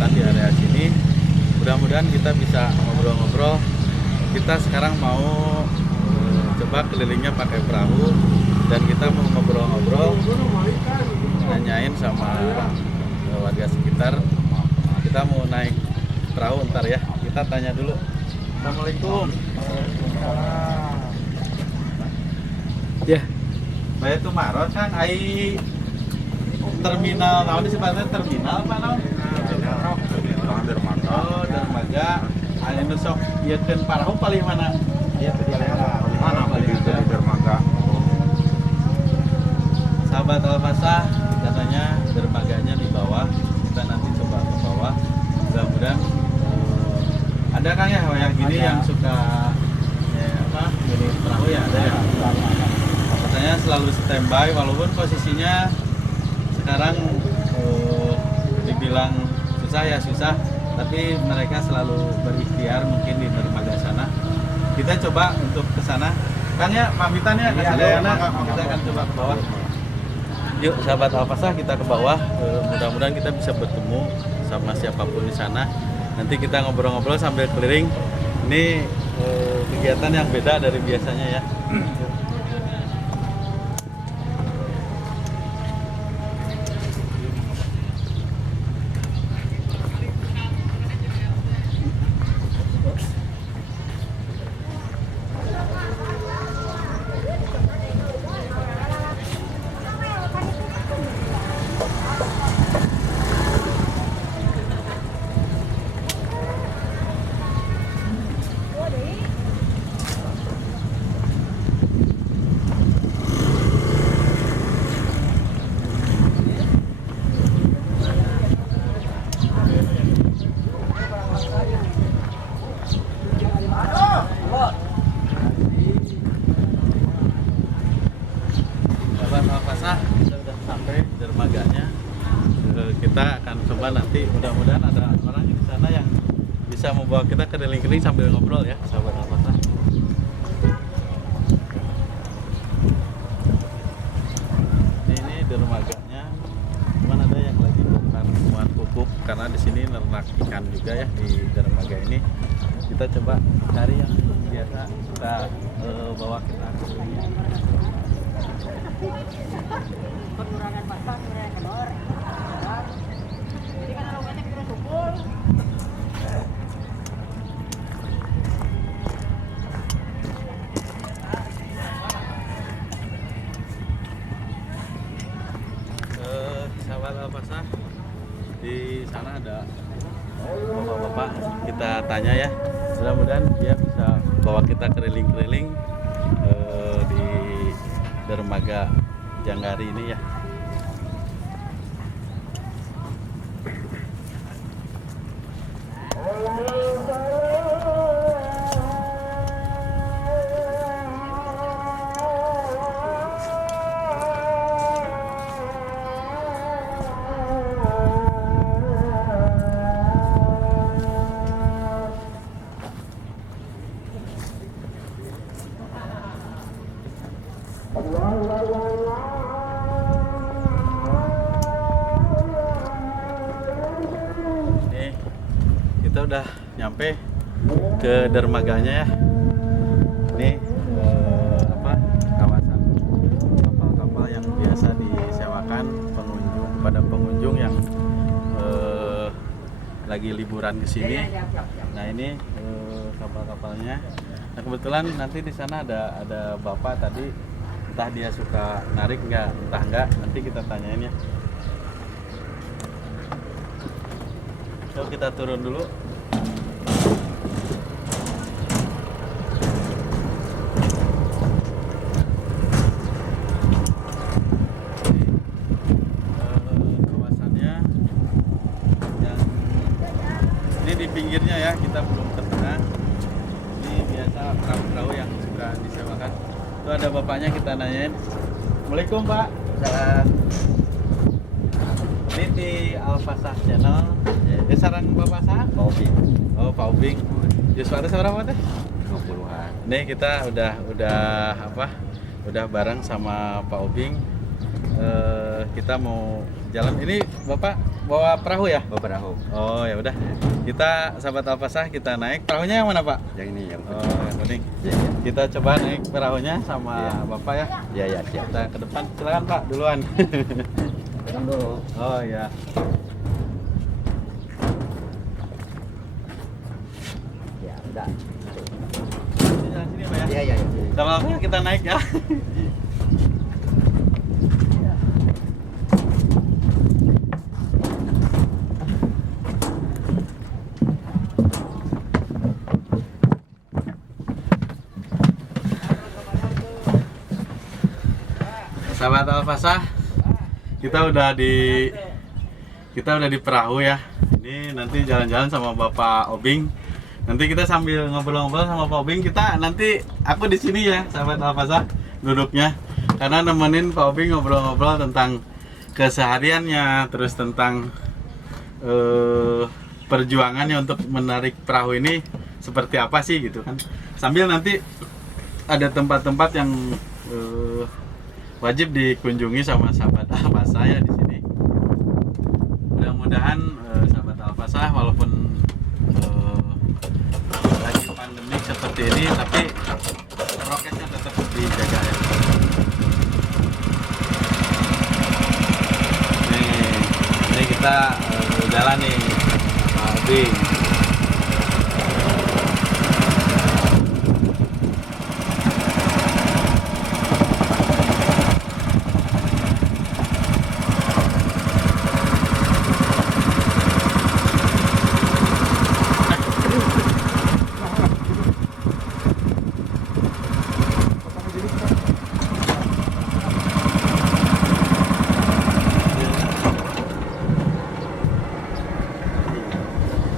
kegiatan di area sini. Mudah-mudahan kita bisa ngobrol-ngobrol. Kita sekarang mau coba kelilingnya pakai perahu dan kita mau ngobrol-ngobrol, nanyain sama warga sekitar. Kita mau naik perahu ntar ya. Kita tanya dulu. Assalamualaikum. Ya. Saya tuh Marot kan ai terminal naon disebutnya terminal apa naon? Dermaga. Oh, dermaga. Anu nu sok ieukeun perahu paling mana? Ieu teh mana paling ada dermaga. Sahabat Al-Fasah katanya dermaganya di bawah. Kita nanti coba ke bawah. Mudah-mudahan ada kan ya yang gini ada. Yang suka gini perahu ya ada ya. Katanya selalu standby walaupun posisinya sekarang dibilang susah ya susah, tapi mereka selalu berikhtiar mungkin di dermaga sana. Kita coba untuk ke sana. Kan ya pamitan ya ke Sadayana, kita akan coba ke bawah. Yuk sahabat Al-Fasah kita ke bawah. Mudah-mudahan kita bisa bertemu sama siapapun di sana. Nanti kita ngobrol-ngobrol sambil keliling. Ini kegiatan yang beda dari biasanya ya. Kita akan coba nanti, mudah-mudahan ada orang di sana yang bisa membawa kita keliling-keliling sambil ngobrol ya sahabat Al-Fasah. Ini dermaganya, cuman ada yang lagi bongkar muat pupuk karena di sini ternak ikan juga ya di dermaga ini. Kita coba cari yang biasa kita bawa kita keliling. Pengurangan pasang, pengurangan telur. Jadi kan kalau banyak terus kumpul. Sahabat Al-Fasah, di sana ada bapak-bapak, kita tanya ya. Mudah-mudahan dia bisa bawa kita keliling-keliling di dermaga Janggari ini ya. Nih, kita udah nyampe ke dermaganya ya. Ini kawasan kapal-kapal yang biasa disewakan pengunjung kepada pengunjung yang lagi liburan ke sini. Nah, ini kapal-kapalnya. Nah, kebetulan nanti di sana ada bapak tadi, entah dia suka narik nggak, entah nggak, nanti kita tanyain ya. So, kita turun dulu. Kawasannya yang ini di pinggirnya ya, kita belum ke tengah. Ini biasa perahu-perahu yang suka disewakan. Itu ada bapaknya, kita nanyain. Assalamualaikum Pak. Salam. Ini di Al-Fasah Channel. Sarang Bapak sah? Paubing. Oh, Paubing. Yuswa ada seberapa teh? 20-an. Nih kita udah bareng sama Pak Obing. Kita mau jalan. Ini Bapak bawa perahu ya? Bawa perahu. Oh ya udah. Kita sahabat Alfasah kita naik. Perahunya yang mana Pak? Yang ini yang Oh yang kuning. Iya, iya. Kita coba naik perahunya sama Iya. Bapak ya. Iya, iya, siap. Kita ke depan. Silakan Pak duluan. Pegang dulu. Oh ya. Ya, udah. Jalan sini Pak ya. Iya, iya, iya. Sama kita naik ya. Sahabat Alfasah, kita udah di perahu ya. Ini nanti jalan-jalan sama Bapak Obing. Nanti kita sambil ngobrol-ngobrol sama Pak Obing. Aku di sini ya, sahabat Alfasah, duduknya. Karena nemenin Pak Obing ngobrol-ngobrol tentang kesehariannya, terus tentang perjuangannya untuk menarik perahu ini seperti apa sih gitu kan. Sambil nanti ada tempat-tempat yang wajib dikunjungi sama sahabat Alfasah ya di sini. Mudah-mudahan sahabat Alfasah walaupun lagi pandemi seperti ini, tapi prokesnya tetap dijaga ya. Ini kita jalan nih Pak Obing.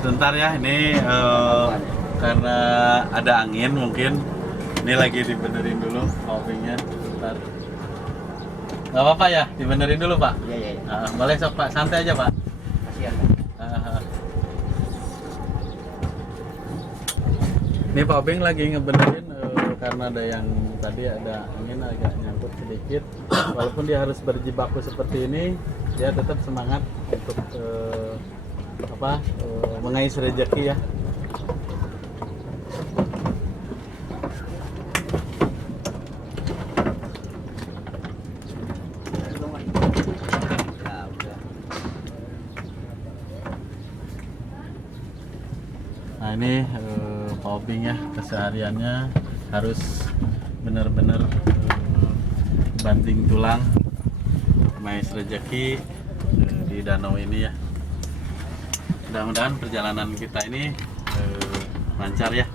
Sebentar ya, ini karena ada angin mungkin. Ini lagi dibenerin dulu obingnya. Sebentar. Nggak apa-apa ya, dibenerin dulu Pak. Iya, iya, iya. Boleh sok Pak, santai aja Pak. Kasihan. Ini Pak Obing lagi ngebenerin karena ada yang tadi ada angin agak nyangkut sedikit. Walaupun dia harus berjibaku seperti ini, dia tetap semangat untuk mengais rezeki ya. Ya, udah. Nah ini Pak Obing ya, kesehariannya harus benar-benar banting tulang mengais rezeki di danau ini ya. Mudah-mudahan perjalanan kita ini lancar ya.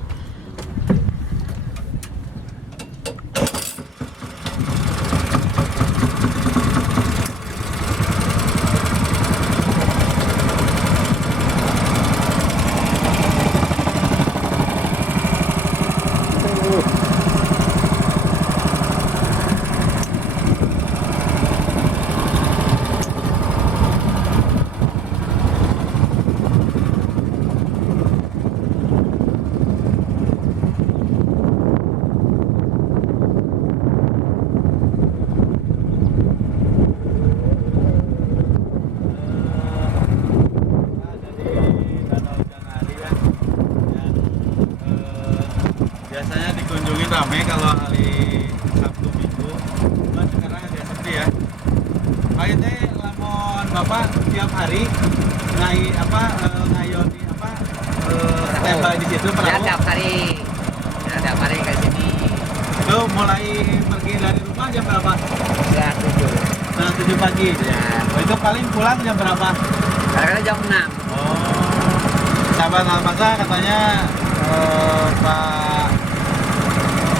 Biasanya dikunjungi ramai kalau hari Sabtu Minggu, cuman sekarang agak sepi ya. Pak ini lamun Bapak tiap hari ngayon di standby di situ Ya, perahu. tiap hari. Ya, tiap hari ke sini. Itu mulai pergi dari rumah jam berapa? Ya, 7. Setengah 7 pagi. Ya. Oh, itu paling pulang jam berapa? Kadang-kadang jam 6. Oh, sahabat Alfasah katanya Pak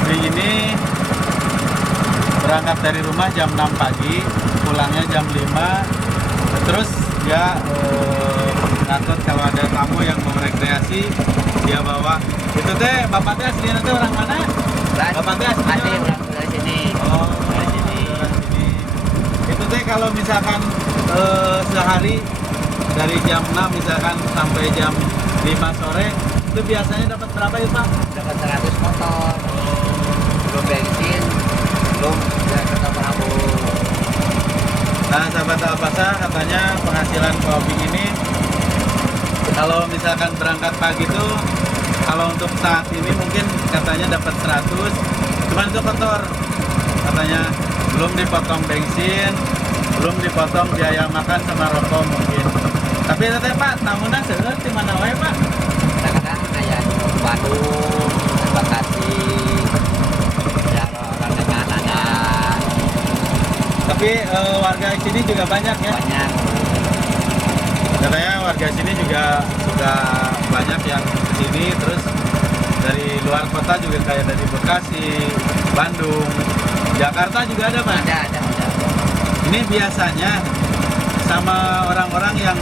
Bing ini berangkat dari rumah jam 6 pagi, pulangnya jam 5. Terus dia ngatur kalau ada tamu yang mau rekreasi, dia bawa. Itu teh bapaknya aslinya teh orang mana? Bapaknya aslinya Ada orang- dari sini. Oh, Dari sini. dari sini. Itu teh kalau misalkan sehari dari jam 6 misalkan sampai jam 5 sore, itu biasanya dapat berapa ya Pak? Dapat 100 motor. Belum bensin. Belum ya, kata perahu. Nah, sahabat Alpasa, katanya penghasilan Pak Obing ini kalau misalkan berangkat pagi tuh, kalau untuk saat ini mungkin katanya dapat 100, cuman itu kotor. Katanya belum dipotong bensin, belum dipotong biaya makan sama rokok mungkin. Tapi teteh Pak, tamunan seueur di mana wae Pak? Kadang-kadang kayak di Bandung, Bekasi, ya orang dengan ada Tapi warga sini juga banyak ya. banyak. Katanya warga sini juga sudah banyak yang kesini, terus dari luar kota juga kayak dari Bekasi, Bandung, Jakarta juga ada Pak. Ada. Ini biasanya sama orang-orang yang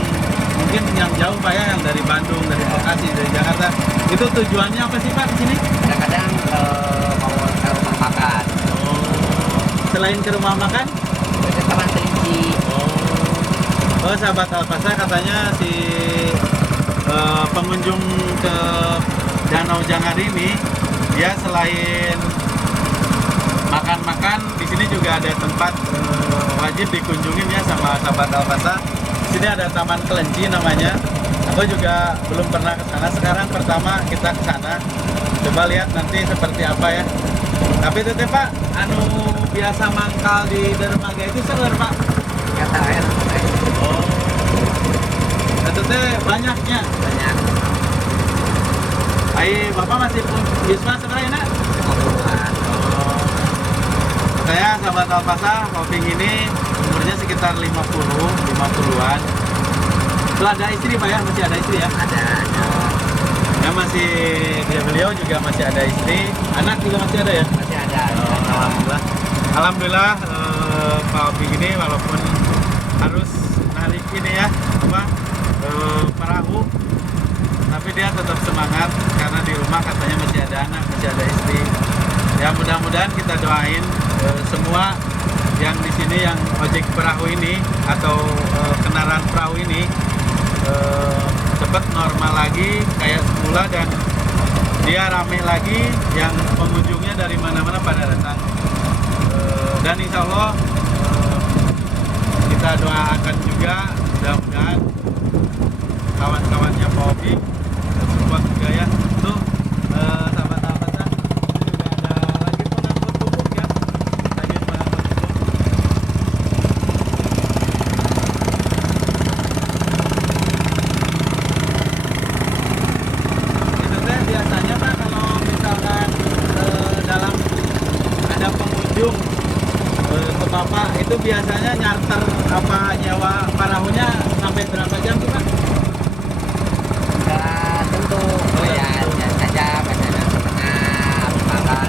mungkin yang jauh Pak ya, yang dari Bandung, dari Bekasi, dari Jakarta. Itu tujuannya apa sih Pak di sini? Kadang-kadang mau ke rumah makan, Selain ke rumah makan? ke Taman Kelinci. Oh, sahabat Alpasa, katanya si pengunjung ke Danau Jangar ini, dia selain makan-makan, di sini juga ada tempat wajib dikunjungin ya sama sahabat Alpasa. Di sini ada Taman Kelinci namanya. Aku juga belum pernah ke sana. Sekarang pertama kita ke sana. Coba lihat nanti seperti apa ya. Tapi teteh Pak, anu biasa mangkal di dermaga itu seger Pak. Kata air Oh. Itu teh banyaknya. banyak. Ai Bapak masih Yusma sebenarnya nak? Saya sahabat Alpasa, Obing ini umurnya sekitar 50-an. Itu ada istri Pak ya? Masih ada istri ya? Ada. Ya masih, beliau juga masih ada istri. Anak juga masih ada ya? Masih ada. Alhamdulillah. Alhamdulillah Pak Obing ini walaupun harus narik ini ya, perahu, tapi dia tetap semangat karena di rumah katanya masih ada anak, masih ada istri. Ya mudah-mudahan kita doain semua yang di sini yang ojek perahu ini atau kendaraan perahu ini cepat normal lagi kayak semula dan dia rame lagi, yang pengunjungnya dari mana-mana pada datang. Dan insya Allah kita doakan juga mudah-mudahan kawan-kawannya Pak Obing support juga ya. Tuh sahabat Alpasa, juga ada lagi pengangkut pupuk ya, lagi pengangkut pupuk. Itu teh biasanya Pak kalau misalkan dalam ada pengunjung ke Bapak itu biasanya nyarter apa nyewa perahunya sampai berapa jam sih Pak? Enggak tentu. Ya, saja banyak setengah makan.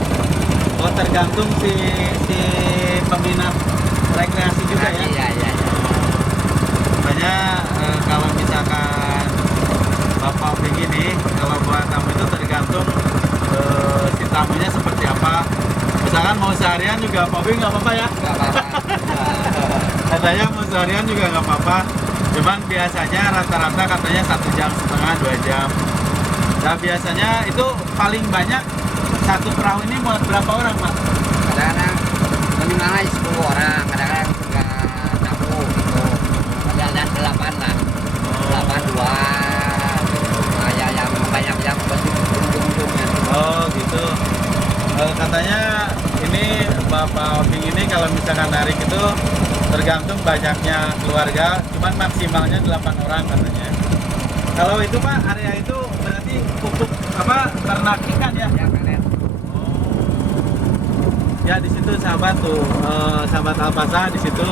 Oh, tergantung si peminat rekreasi juga ya. Iya. Makanya kalau misalkan Bapak Obing ini kalau buat tamu itu tergantung si tamunya seperti apa. Misalkan mau seharian juga Pak Obing nggak apa-apa ya. Enggak apa-apa. Katanya mau seharian juga nggak apa-apa. Cuman biasanya rata-rata katanya 1,5 jam, 2 jam. Nah biasanya itu paling banyak satu perahu ini buat berapa orang Pak? Kadang-kadang minimal 10 orang, kadang-kadang enggak tamu gitu. Kadang-kadang 8 lah. 8 2 kayak yang banyak yang ujung-ujungnya. Oh gitu. Katanya ini Bapak Obing ini kalau misalkan narik itu tergantung banyaknya keluarga, cuman maksimalnya 8 orang katanya. Kalau itu Pak, area itu berarti pupuk apa ternak ikan ya? Ya kalian. Ya di situ sahabat tuh, sahabat Alpasa di situ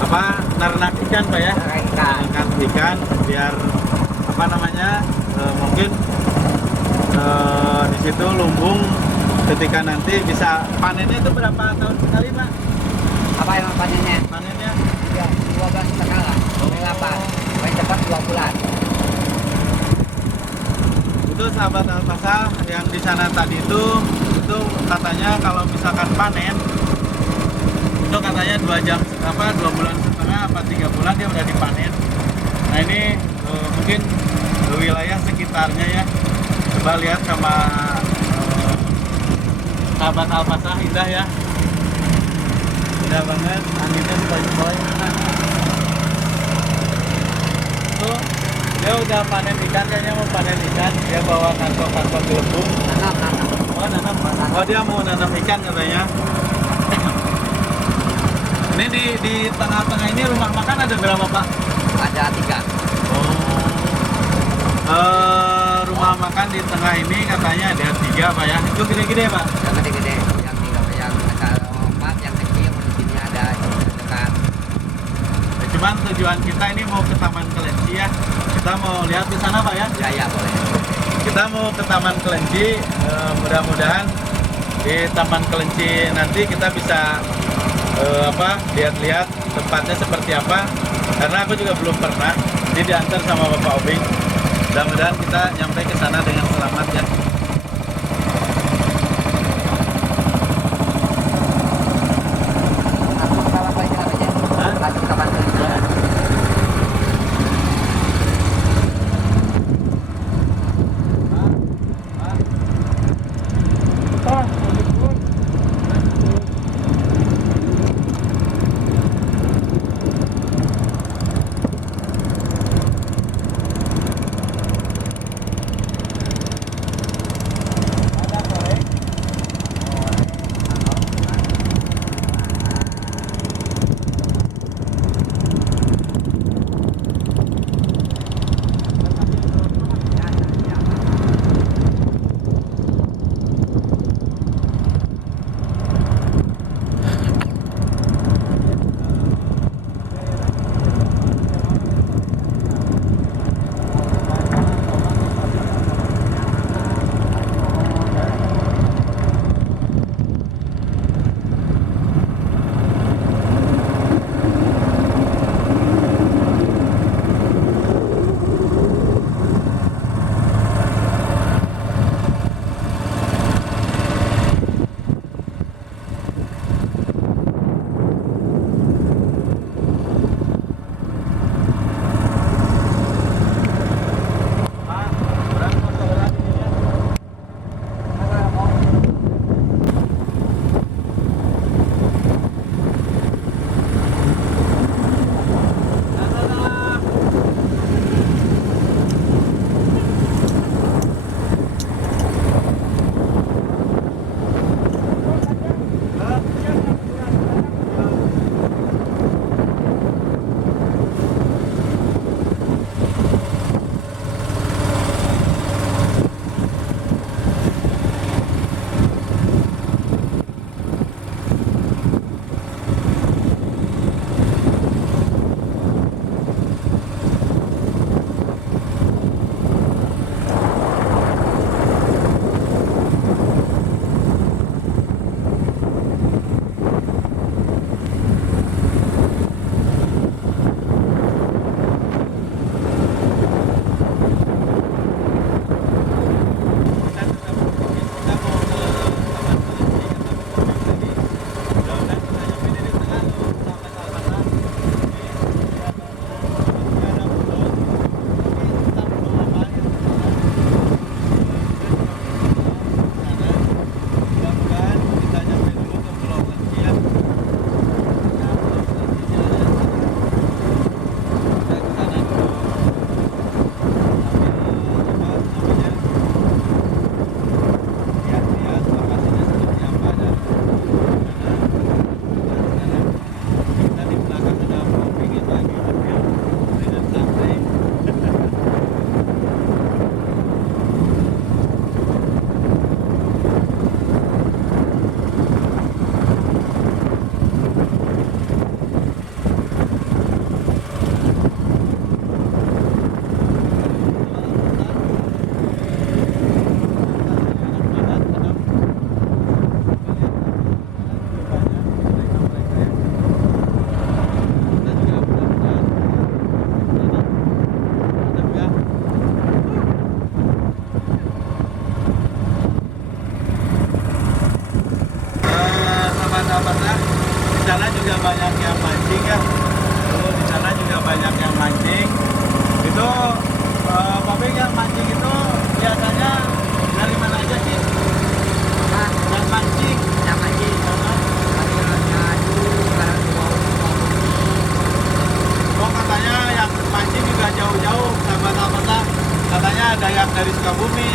apa ternak ikan Pak ya? Ikan. Ikan biar apa namanya mungkin di situ lumbung ketika nanti bisa panennya itu berapa tahun sekali Pak? Apa yang panennya? Panennya 12 setengah lah. 8. Paling cepat 2 bulan. itu sahabat Alpasa yang di sana tadi itu katanya kalau misalkan panen itu katanya 2 jam 2 bulan setengah apa 3 bulan dia udah dipanen. Nah ini mungkin wilayah sekitarnya ya, coba lihat sama sahabat Alpasa, indah ya. indah banget, anginnya sepoi-sepoi. Tuh, dia udah panen ikan, kayaknya mau panen ikan. Dia bawa kantong-kantong gelembung. Nanam. Oh, nanam. Oh, dia mau nanam ikan katanya. Ini di tengah-tengah ini rumah makan ada berapa, Pak? Ada 3. Rumah makan di tengah ini katanya ada 3, Pak ya. Itu gede-gede, Pak. Yang gede-gede, yang 3, yang ada 4, yang kecil di sini ada dekat. Ya, cuman tujuan kita ini mau ke Taman Kelenci ya. Kita mau lihat di sana, Pak ya. Ya boleh. Kita mau ke Taman Kelenci. Mudah-mudahan di Taman Kelenci nanti kita bisa lihat-lihat tempatnya seperti apa. Karena aku juga belum pernah. Jadi diantar sama Bapak Obing. Mudah-mudahan kita nyampe ke sana dengan selamat ya. Aku kawan baik aja. Hah? Aku kawan baik. kota-kota. Katanya ada yang dari Sukabumi,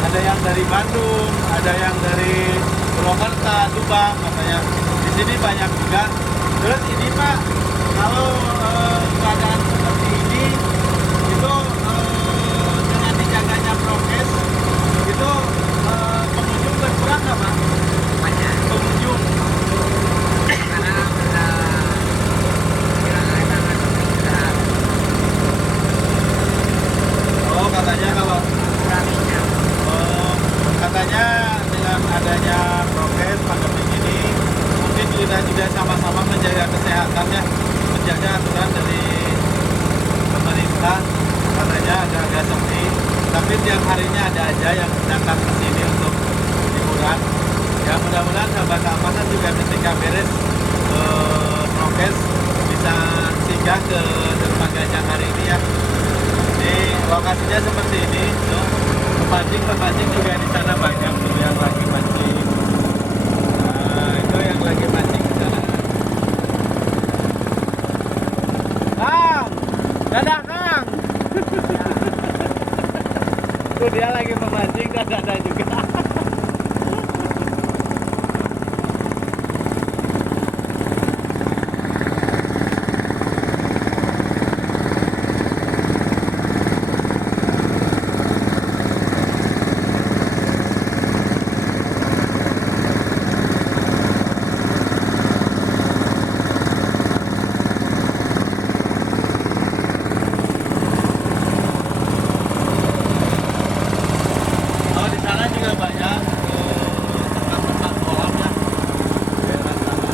ada yang dari Bandung, ada yang dari Purwakarta, Subang, katanya. Di sini banyak juga. Terus ini Pak, kalau keadaan seperti ini, itu dengan dijaganya prokes, itu pengunjung berkurang nggak Pak? Banyak. Pengunjung. Karena kehilangan istirahat. Oh katanya kalau Kuranginya. katanya dengan adanya prokes pandemi ini mungkin kita juga sama-sama menjaga kesehatan ya, menjaga aturan dari pemerintah. Katanya agak-agak sepi, tapi tiap harinya ada aja yang datang ke sini untuk liburan. Ya mudah-mudahan sahabat Almasan juga ketika beres prokes bisa singgah ke dermaga Jangkar ini ya. Di lokasinya seperti ini, tuh. Pemancing juga di sana banyak tuh yang lagi mancing. Nah, itu yang lagi mancing di sana. Kang, dadah Kang. Tuh dia lagi memancing dan dadah juga. Oh di sana juga banyak tempat-tempat kolam ya. Daerah sana.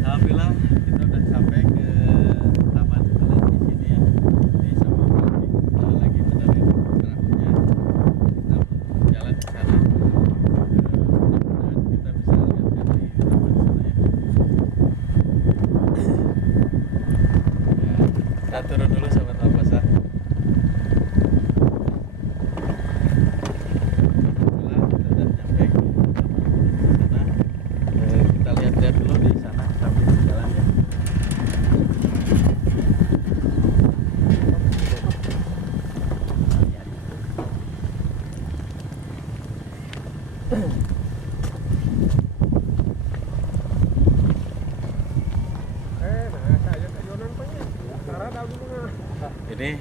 Alhamdulillah kita udah sampai ke Taman Kelinci sini ya. Ini sama Pak kita lagi benerin perahunya. Kita mau jalan ke sana. Mudah-mudahan kita bisa lihat di taman sana ya. Ya, kita turun dulu sahabat Alpasa. Alhamdulillah kita udah nyampe ke taman sana. Kita lihat-lihat dulu di sana sambil jalan ya. Ini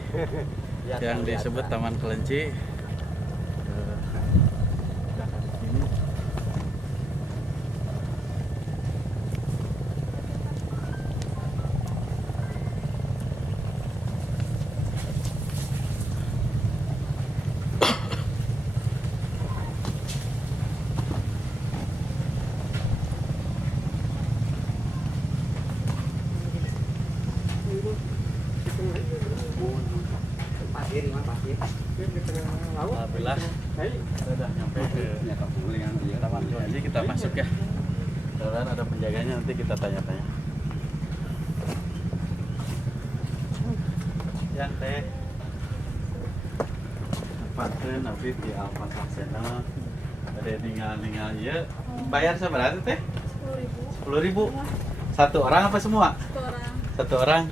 yang disebut Taman Kelinci. Ini Pasir, ini mah pasir. alhamdulillah kita udah nyampe ke Taman Kelinci. Kita masuk ya. Mudah-mudahan ada penjaganya, nanti kita tanya-tanya. Yang teh Panten Nabi di Alpasa Channel ada tinggal ya. Bayar seberapa teh? 10.000. 1 orang apa semua? 1 orang.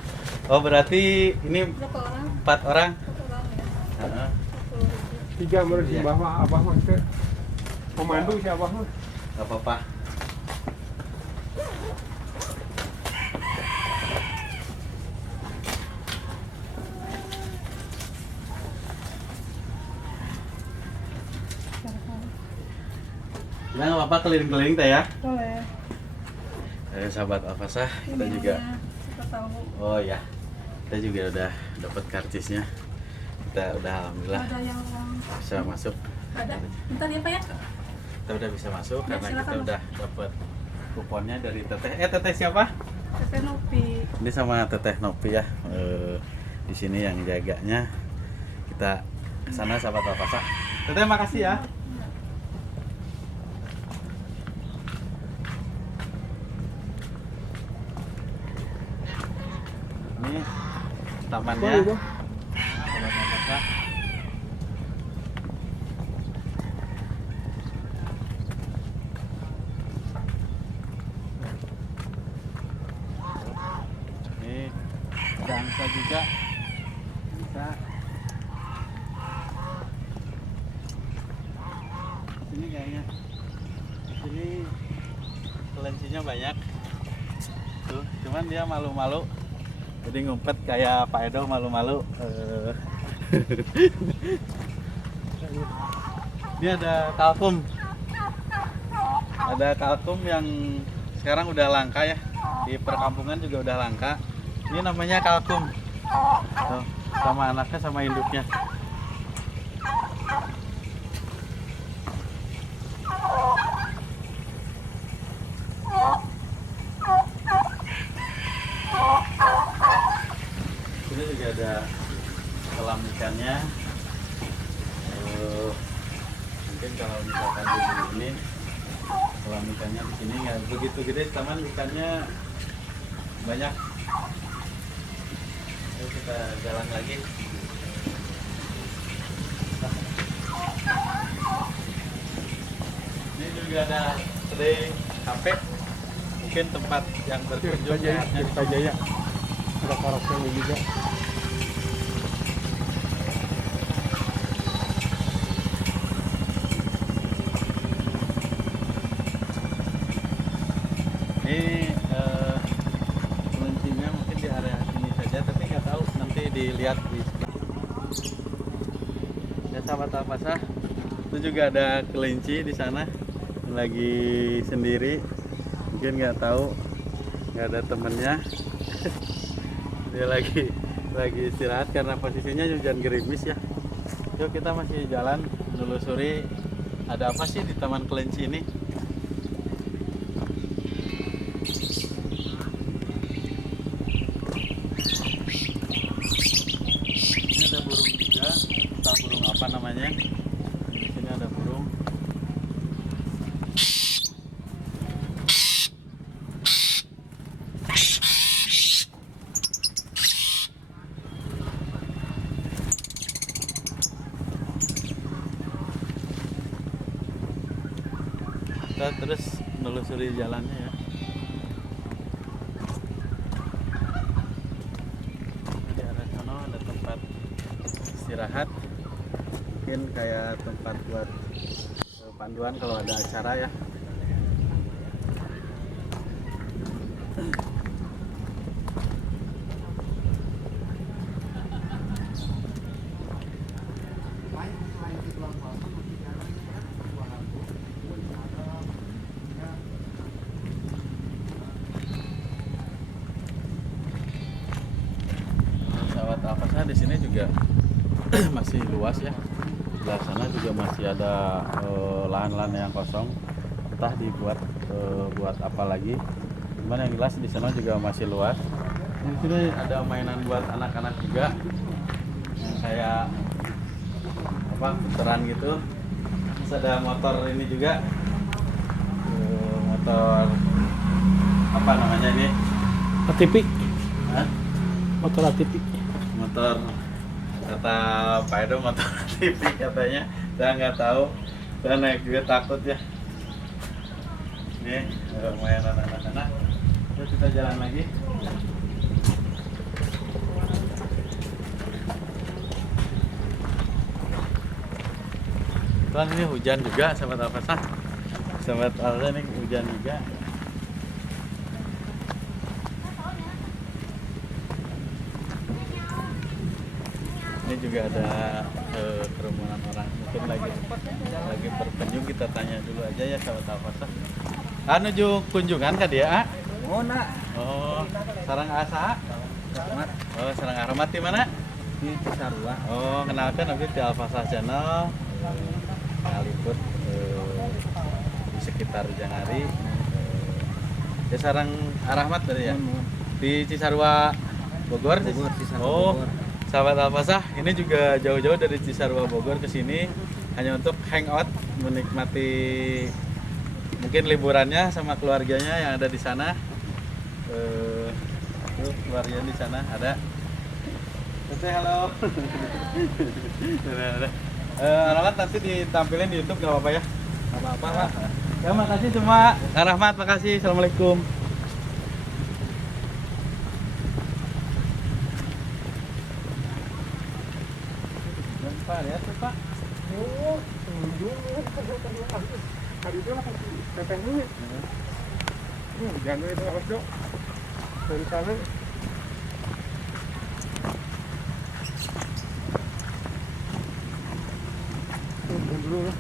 Oh berarti ini Berapa orang? 4 orang. 4 orang ya. Heeh. 3 menurut si Iya. Abah mah, Abah mah ke pemandu si Abah mah. Gak apa-apa. Nah, nggak apa-apa keliling-keliling teh ya. Boleh. Sahabat Alfasah, kita juga. Kita tahu. Oh ya, kita juga udah dapat karcisnya. Kita udah alhamdulillah Ada yang bisa masuk. ada. Bentar ya Pak ya. Kita udah bisa masuk Ya, karena silakan, kita Mas. udah dapat kuponnya dari Teteh. Teteh siapa? Teteh Nopi. Ini sama Teteh Nopi ya. Di sini yang jaganya. Kita kesana sahabat Alfasah. Teteh makasih ya. Ini tamannya. Boleh, Bang. Sahabat Alfasah. Ini ada angsa juga. Bisa. Sini kayaknya. Sini kelinci banyak. Tuh, cuman dia malu-malu. Jadi ngumpet kayak Pak Edo malu-malu. Ini ada kalkum. Ada kalkum yang sekarang udah langka ya. Di perkampungan juga udah langka. Ini namanya kalkum. Tuh, sama anaknya sama induknya. Ini juga ada kolam ikannya. Mungkin kalau misalkan di sini kolam ikannya di sini nggak begitu gede, taman ikannya banyak. Yuk kita jalan lagi. Ini juga ada kedai kafe, mungkin tempat yang berkunjung. Tirta Jaya. Ada karaoke juga. Ini kelincinya mungkin di area sini saja, tapi nggak tahu nanti dilihat di sebelah. Ya sahabat Alfasah, itu juga ada kelinci di sana lagi sendiri, mungkin nggak tahu, nggak ada temennya. Dia lagi istirahat karena posisinya hujan gerimis ya. Yuk kita masih jalan menelusuri ada apa sih di Taman Kelinci ini. Ini ada burung juga, entah burung apa namanya. Di sini ada burung. Kita terus menelusuri jalannya ya. Di arah sana ada tempat istirahat, mungkin kayak tempat buat panduan kalau ada acara ya. Sahabat Alfasah, di sini juga masih luas ya. Sebelah sana juga masih ada lahan-lahan yang kosong, entah dibuat buat apa lagi. Cuman yang jelas di sana juga masih luas. Di sini ada mainan buat anak-anak juga, yang kayak apa, puteran gitu. Terus ada motor ini juga, motor apa namanya ini? ATV. Hah? Motor ATV. Motor, kata Pak Edo motor TV katanya. Saya nggak tahu, saya naik juga takut ya. Ini mainan anak-anak. Terus kita jalan lagi. kebetulan ini hujan juga, sahabat Alfasah. Sahabat Alfasah ini hujan juga. Ini juga ada kerumunan orang, mungkin lagi berkunjung. Kita tanya dulu aja ya sahabat Alfasah. Nuju kunjungan ka dia? Oh, nak. Oh, sarang asa? Rahmat Oh, sarang Ahmad di mana? di Cisarua. Oh, kenalkan nanti di Alfasah Channel. Ngaliput di sekitar Janghari. Ya sarang Rahmat tadi ya? Di Cisarua Bogor. Bogor, Cisarua Oh, Bogor. sahabat Alfasah, ini juga jauh-jauh dari Cisarua Bogor ke sini hanya untuk hangout, menikmati mungkin liburannya sama keluarganya yang ada di sana. Tuh keluarganya di sana ada. Oke, halo. Ada. Alamat nanti ditampilin di YouTube, gak apa-apa ya? Gak apa-apa, Pak. Ya, makasih semua. Rahmat, makasih. Assalamualaikum. Pak, lihat tuh, Pak. Oh, pengunjung. Hari itu lah teteh dulu. Jangan itu awas dok. Dari sana. Dulu lah.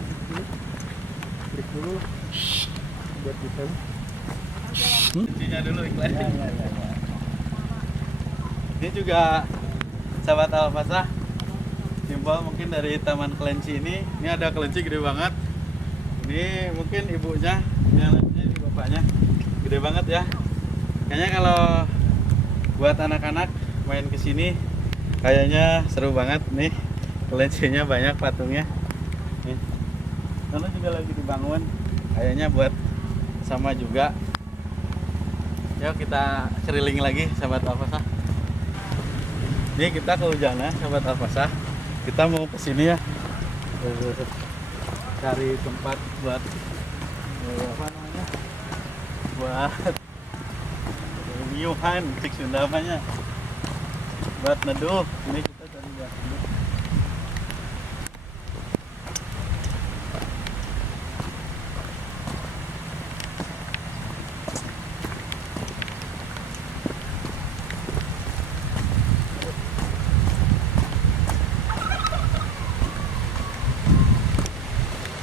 Klik dulu lah. Buat kita. Kuncinya dulu iklan. Ini juga sahabat Alfasah, simpel mungkin dari Taman Kelinci ini ada kelinci gede banget. Ini mungkin ibunya, yang ini bapaknya, gede banget ya. Kayaknya kalau buat anak-anak main ke sini kayaknya seru banget nih. Kelincinya banyak, patungnya. Nih. Karena juga lagi dibangun. Kayaknya buat sama juga. Yuk kita keliling lagi sahabat Alfasah. Ini kita kehujanan sahabat Alfasah. Kita mau ke sini ya. Cari tempat buat apa namanya? Buat nyuhan, cik Sunda namanya. Buat neduh. Ini kita cari buat neduh.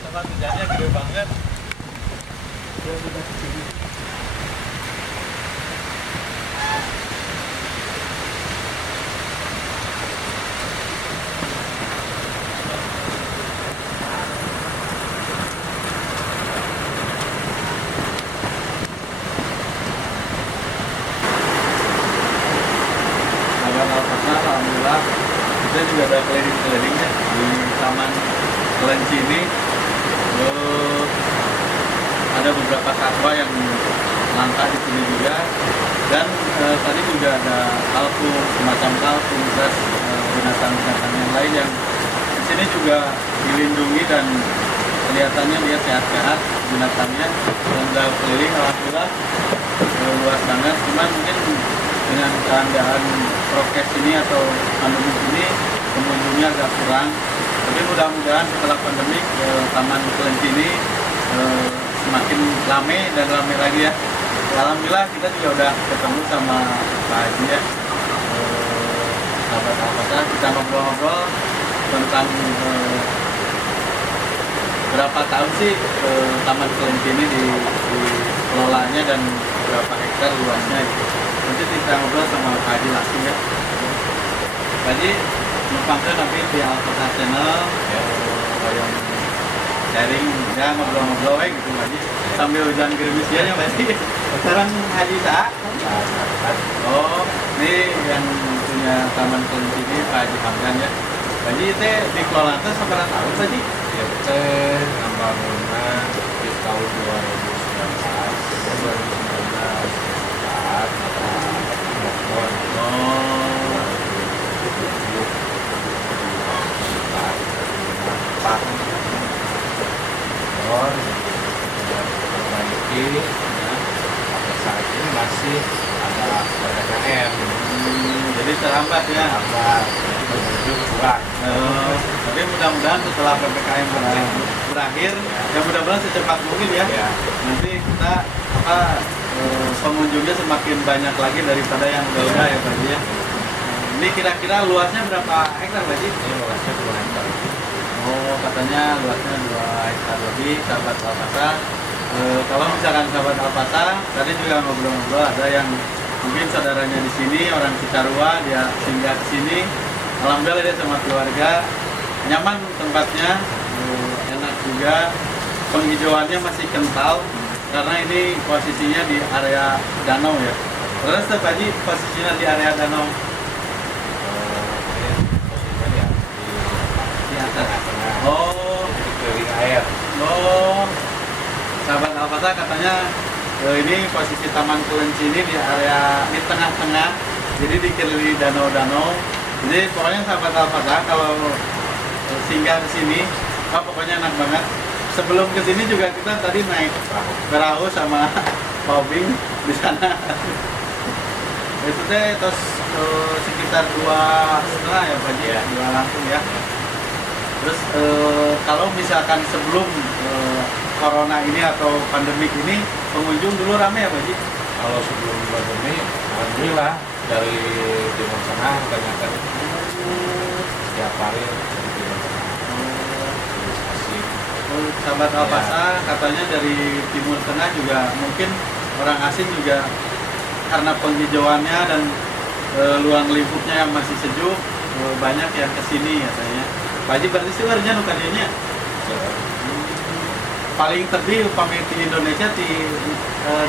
Tempat hujannya gede banget. Ya sudah ke sini. Sahabat Alfasah, alhamdulillah kita juga ada keliling-kelilingnya di Taman Kelinci ini. Ada beberapa satwa yang langka di sini juga, dan tadi juga ada kalkun, semacam kalkun, terus binatang-binatang yang lain yang di sini juga dilindungi dan kelihatannya dia sehat-sehat binatangnya. Dan udah keliling alhamdulillah luas banget. Cuman mungkin dengan keadaan prokes ini atau pandemi ini pengunjungnya agak kurang. Tapi mudah-mudahan setelah pandemi Taman Kelinci ini semakin ramai dan ramai lagi ya. Alhamdulillah kita juga udah ketemu sama Pak Haji ya, sahabat Alfasah. Kita ngobrol-ngobrol tentang berapa tahun sih Taman Kelinci ini dikelolanya dan berapa hektar luasnya. Nanti kita ngobrol sama Pak Haji langsung ya. Pak Haji, numpangnya nanti di Alfasah Channel ya, yang sharing ya, ngobrol-ngobrol gitu Pak Haji. Sambil hujan gerimis ya Pak Haji. Sekarang Haji Sa. Oh, ini yang punya Taman Kelinci ini Pak Haji Hamdan ya. Pak Haji itu dikelola itu seberapa tahun Pak Haji? Ya, bangunan di tahun 2019 saat ada lockdown. Oh, Pak perbaiki, sampai saat ini masih ada PPKM. jadi terhambat ya. Apa jadi pengunjung kurang. Tapi mudah-mudahan setelah PPKM berakhir berakhir. Ya mudah-mudahan secepat mungkin ya. Ya. Nanti kita pengunjungnya semakin banyak lagi daripada yang udah ya Pak Haji ya. Ini kira-kira luasnya berapa hektar Pak Haji? Ini luasnya 2 hektar. Oh, katanya luasnya 2 hektar lebih, sahabat Alpasa. Kalau misalkan sahabat Alpasa, tadi juga ngobrol-ngobrol, ada yang mungkin saudaranya di sini, orang Cicarua, dia singgah ke sini. Alhamdulillah dia sama keluarga, nyaman tempatnya, enak juga, penghijauannya masih kental, karena ini posisinya di area danau ya. Terus Pak Haji posisinya di area danau. Posisinya ya Di atas. tengah-tengah. Oh, Jadi keliling air. oh, sahabat Alpasa katanya ini posisi Taman Kelenci ini di area di tengah-tengah, jadi dikelilingi danau-danau. Jadi pokoknya sahabat Alpasa kalau singgah ke sini, pokoknya enak banget. Sebelum ke sini juga kita tadi naik perahu sama Bobing di sana. Itu teh terus sekitar 2,5 ya Pak Haji ya, 2 langsung ya. Terus kalau misalkan sebelum corona ini atau pandemik ini, pengunjung dulu rame ya Pak Haji? Kalau sebelum pandemi, alhamdulillah dari Timur Tengah kebanyakan setiap hari dari Timur Tengah. Terus asik. Oh, sahabat Alpasa katanya dari Timur Tengah juga mungkin orang asing juga karena penghijauannya dan luang lingkupnya yang masih sejuk, banyak yang kesini katanya. Pak Haji berarti sih warnya nukadinya paling tebih upami di Indonesia di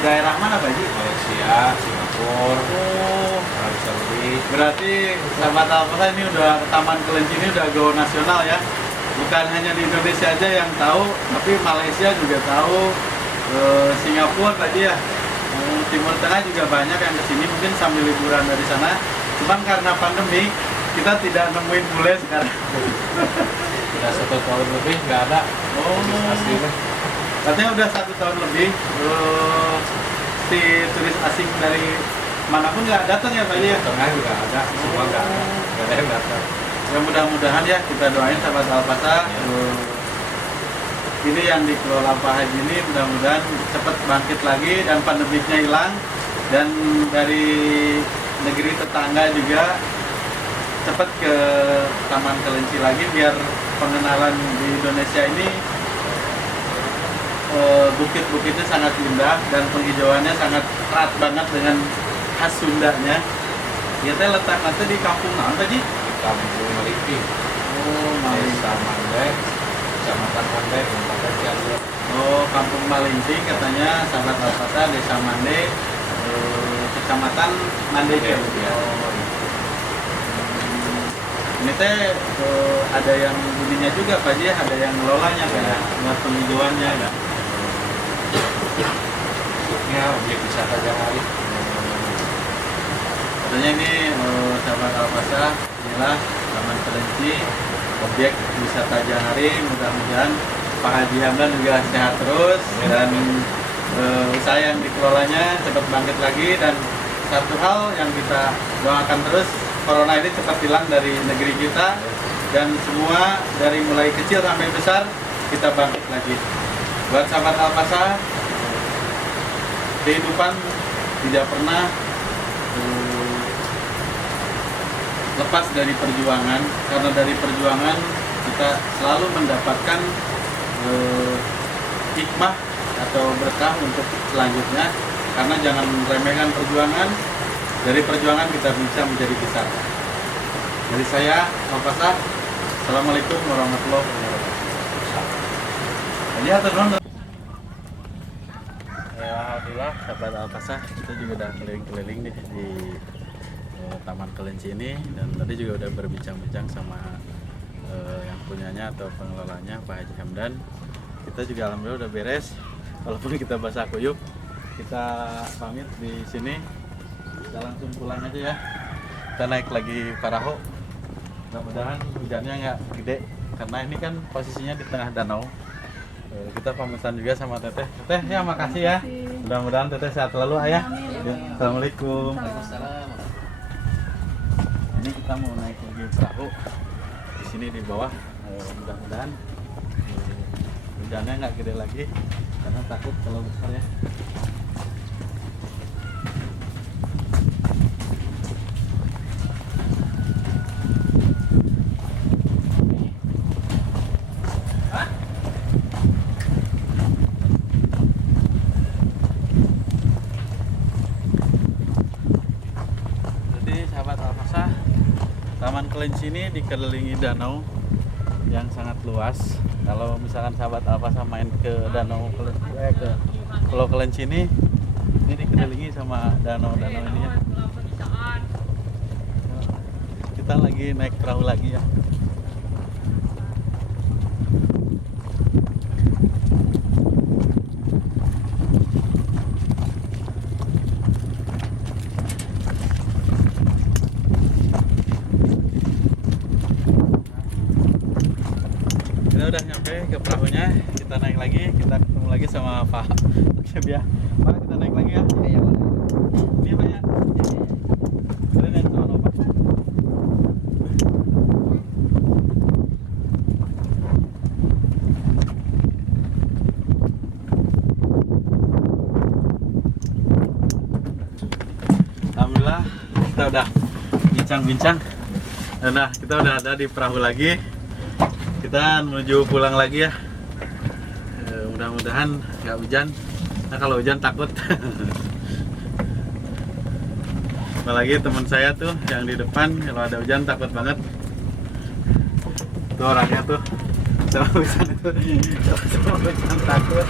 daerah mana Pak Haji? Malaysia, Singapura, Oh, Arab Saudi. berarti sahabat Alpasa ini udah Taman Kelenci ini udah go nasional ya. Bukan hanya di Indonesia aja yang tahu, tapi Malaysia juga tahu, Singapura Pak Haji ya. Timur Tengah juga banyak yang kesini mungkin sambil liburan dari sana. Cuman karena pandemi kita tidak nemuin bule sekarang. Sudah 1 tahun lebih nggak ada. Oh, Aslinya. katanya udah 1 tahun lebih. Si turis asing dari manapun nggak datang ya Pak Haji ya. Tengah juga ada, semua nggak ada. Nggak ada yang datang. Ya mudah-mudahan ya kita doain sahabat Alpasa. Ini yang dikelola Pak Haji ini mudah-mudahan cepat bangkit lagi dan pandemiknya hilang, dan dari negeri tetangga juga cepat ke Taman Kelenci lagi biar pengenalan di Indonesia ini bukit-bukitnya sangat indah dan penghijauannya sangat erat banget dengan khas Sundanya. Kita letak nanti di kampung apa Ji? Di Kampung Meliti, Oh, Desa Mandai, Kecamatan Mandai, Kabupaten Cianjur. Oh, Kampung Malinting katanya sahabat Alpasa, Desa Mande, Kecamatan Mande. Ya. Ini teh ada yang bunyinya juga Pak Haji, ada yang ngelolanya kayak buat penghijauannya. Ini objek wisata Janghari. Katanya ini sahabat Alpasa, inilah Taman Kelenci, objek wisata Janghari. Mudah-mudahan Pak Haji Hamdan juga sehat terus dan usaha yang dikelolanya cepat bangkit lagi, dan satu hal yang kita doakan terus, corona ini cepat hilang dari negeri kita dan semua dari mulai kecil sampai besar kita bangkit lagi. Buat sahabat Alpasa, kehidupan tidak pernah lepas dari perjuangan, karena dari perjuangan kita selalu mendapatkan hikmah atau berkah untuk selanjutnya, karena jangan remehkan perjuangan. Dari perjuangan kita bisa menjadi besar. Dari saya, Alpasa, Assalamualaikum warahmatullahi wabarakatuh. Ya, teman-teman. Alhamdulillah, sahabat Alpasa, kita juga udah keliling-keliling nih di Taman Kelenci ini, dan tadi juga udah berbincang-bincang sama yang punyanya atau pengelolanya Pak Haji Hamdan. Kita juga alhamdulillah udah beres, walaupun kita basah kuyup. Kita pamit di sini, kita langsung pulang aja ya. Kita naik lagi perahu, mudah-mudahan hujannya nggak gede karena ini kan posisinya di tengah danau. Kita pamitan juga sama Teteh. Teteh ya, makasih ya. Mudah-mudahan Teteh sehat selalu ayah. Ya, Assalamualaikum. Ini kita mau naik lagi perahu di sini di bawah. Mudah-mudahan Hujannya nggak gede lagi karena takut kalau besar ya. Jadi sahabat Alfasa, Taman Kelinci ini dikelilingi danau yang sangat luas. Kalau misalkan sahabat Alfasa main ke danau ke Pulau Kelinci ini dikelilingi sama danau-danau ini ya. Kita lagi naik perahu lagi ya. Kita udah nyampe ke perahunya, kita naik lagi, kita ketemu lagi sama Pak Oke ya. Pak, kita naik lagi ya. Iya boleh. Ini Pak ya. Kita naik sama Pak. Alhamdulillah kita udah bincang-bincang. Nah, kita udah ada di perahu lagi. Kita menuju pulang lagi ya. Mudah-mudahan nggak hujan. Nah, kalau hujan takut. Apalagi teman saya tuh yang di depan, kalau ada hujan takut banget. Tuh orangnya tuh sama hujan itu, sama hujan takut.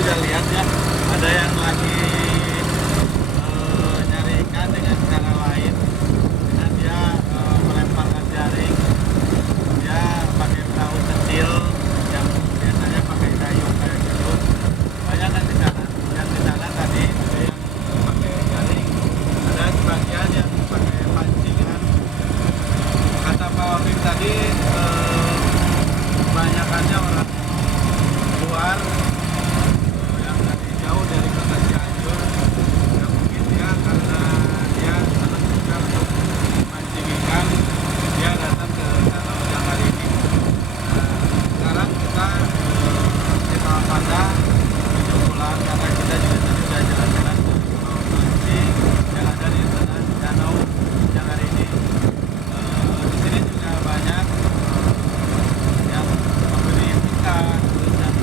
juga lihat ya, ada yang lagi nyari ikan dengan cara lain, dengan dia melemparkan jaring, dia pakai perahu kecil yang biasanya pakai dayung kayak gitu. Banyak kan di sana, yang di sana tadi ada yang pakai jaring, ada sebagian yang pakai pancingan. Kata Pak Wafik tadi kebanyakannya orang luar yang dari jauh dari kota Cianjur, ya mungkin dia karena dia sangat suka untuk mancing ikan, dia datang ke Danau Jangkar ini. Nah, sekarang kita di Malapanda menuju pulang karena kita juga tadi sudah jalan-jalan ke pulau mancing yang ada di Danau Jangkar ini. Di sini juga banyak yang membeli ikan, terus yang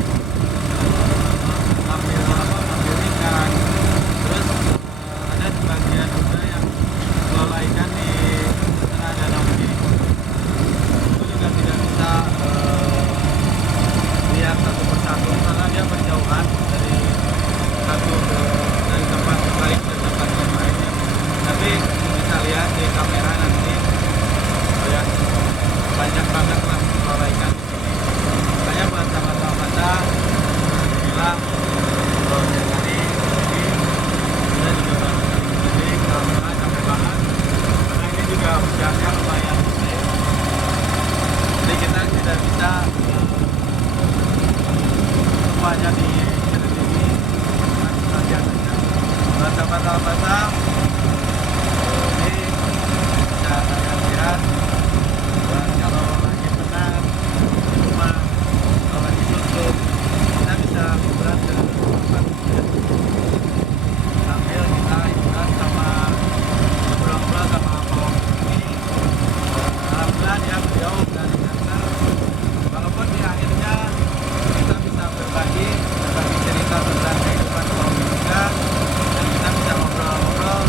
ngambil ikan, terus ada sebagian juga yang kelola ikan di tengah danau ini. Itu juga tidak bisa lihat satu persatu karena dia berjauhan dari dari tempat yang lain ke tempat yang lainnya. Tapi bisa lihat di kamera nanti, ya banyak banget lah kelola ikan di sini. Saya buat sahabat-sahabat bilang kalau dia tadi kita juga baru jadi kamera capek banget karena ini juga hujannya lumayan gede. Jadi kita tidak bisa semuanya di televisi, saja. Buat sahabat-sahabat ini bisa saya lihat. Dan kalau lagi penat di rumah, kalau lagi suntuk, kita bisa liburan ke tempat sambil kita liburan sama ngobrol-ngobrol sama Pak ini. Alhamdulillah dia beliau dari Jakarta. Walaupun di akhirnya kita bisa berbagi cerita tentang kehidupan Pak juga, dan kita bisa ngobrol-ngobrol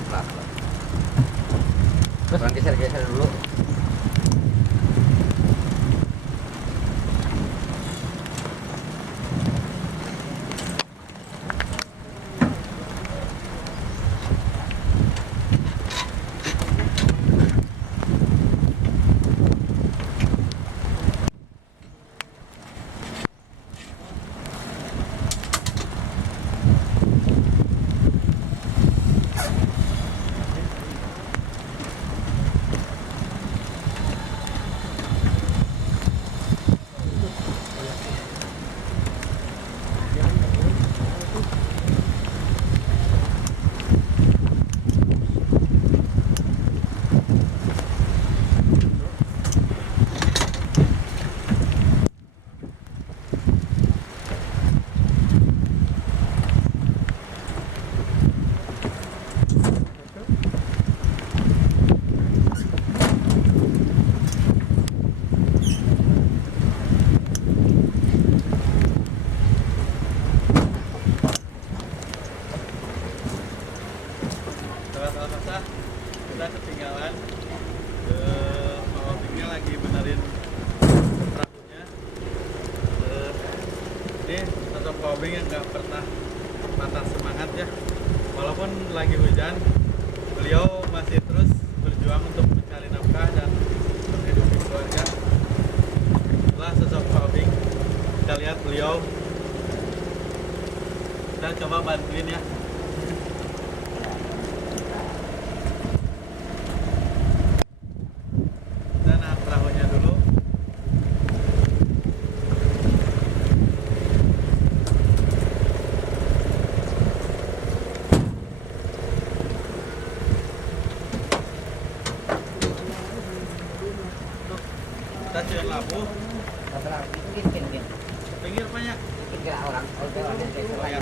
pelan. Pelan geser dulu. Sahabat Almasa, kita ketinggalan. Mama Bingnya lagi benerin perahunya. Ini sosok Mama Bing yang nggak pernah patah semangat ya. Walaupun lagi hujan, beliau masih terus berjuang untuk mencari nafkah dan menghidupi keluarga. Itulah sosok Mama Bing. Kita lihat beliau. Kita coba bantuin ya. Kita nahan perahunya dulu. Kita cuci labu. Bikin. Pinggir banyak. Bikin ke orang. Oh ya.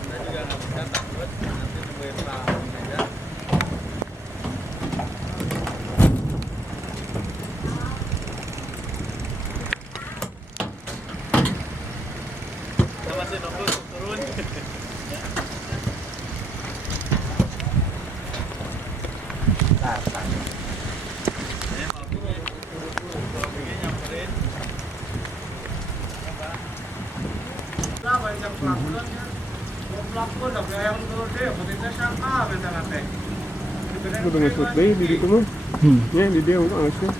Kita juga nggak bisa takut. Nanti nungguin perahunya aja. Kita masih nunggu untuk turun. Ini malamnya nyamperin. Lu udah ngesut deh di situ mah. Ya di dia udah ngesut.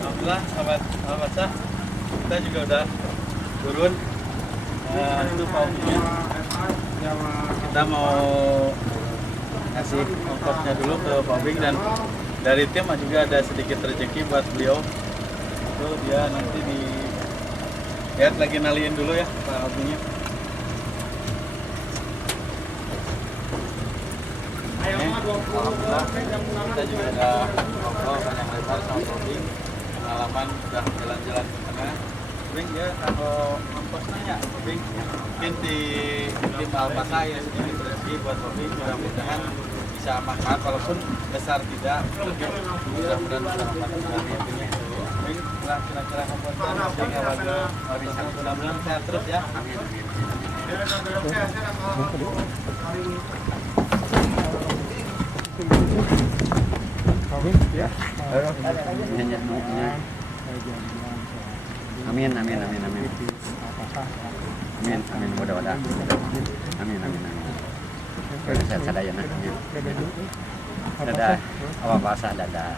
Alhamdulillah sahabat Almasa, kita juga udah turun. Itu paunya. Kita mau kasih ongkosnya dulu ke Paubing, dan dari tim juga ada sedikit rezeki buat beliau. Itu dia nanti di lihat lagi naliin dulu ya Paubingnya. Alhamdulillah kita juga udah ngobrol banyak lebar sama Paubing. Pengalaman udah jalan-jalan ke sana. Bing ya kalau ongkos nanya Bing mungkin di tim Almasa ya sedikit rezeki buat Bing, mudah-mudahan bisa manfaat walaupun besar tidak, mudah-mudahan bisa manfaat ya Bing. Bing lah kira-kira ongkosnya sehingga warga bisa mudah-mudahan sehat terus ya. Ya. Amin. Mudah-mudahan. Amin. Sehat sadaya nak. Amin. Dadah. Awak bahasa dadah.